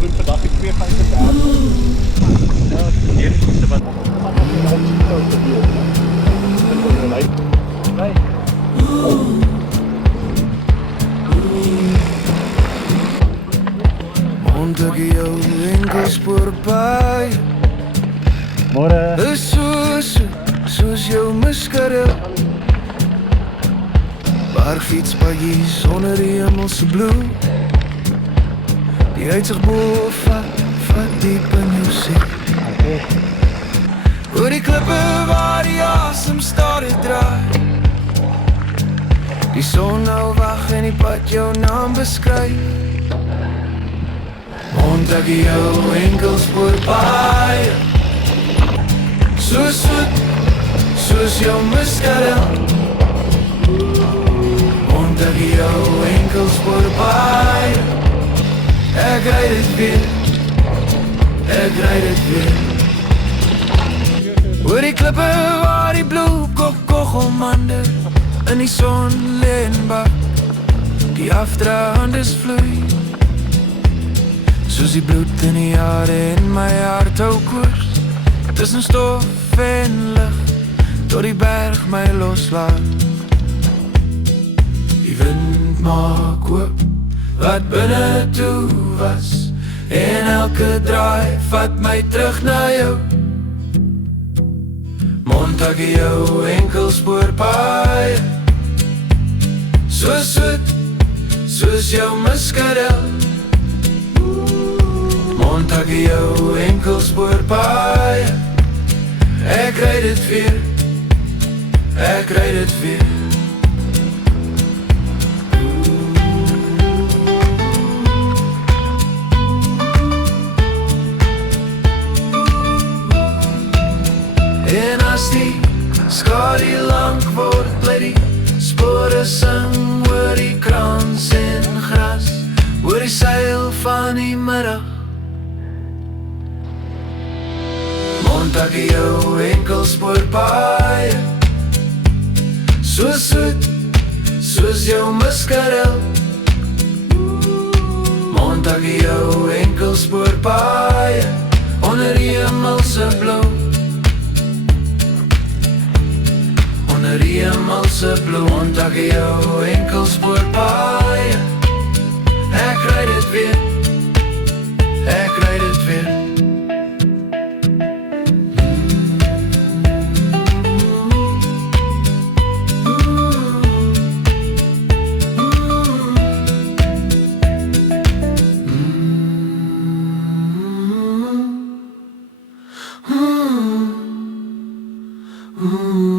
Zo'n verdacht ik weer van gedaan. Hier is de wat. Montague winkels voorbij. Morgen. Soos jou muskarel. Waar fietspaggies sonder die hemelse blue. Die uitzicht boven vat diep in jou zicht. Oor die klippe waar die asem stadig draai. Die son nou wag en die pad jou naam beskryf. Montague jou enkels voorbij. Soos jou muskarel. Montague jou enkels voorbij. Ek rijd het weer. Oor die klippe waar die blue kochelmande in die son leen bak. Die afdraand is vloei. Soos die bloed in die jare in my hart hou koers. Tussen stof en licht, tot die berg my loslaat. Die wind maak oop wat binne toe was. En elke draai vat my terug na jou. Montague jou enkelspoorpaai. Soos jou muskarel. Montague jou enkelspoorpaai. Ek rijd het weer. En as die skadu lang word, bly die spore sing oor die krans en gras, oor die seil van die middag. Montague jou enkelspoorpaai. Soos jou muskarel. Montague jou enkelspoorpaai. Onder die hemelse blou. Onder die hemelse blou. Montague jou enkelspoorpaai. Ek rijd het weer. Mm-hmm.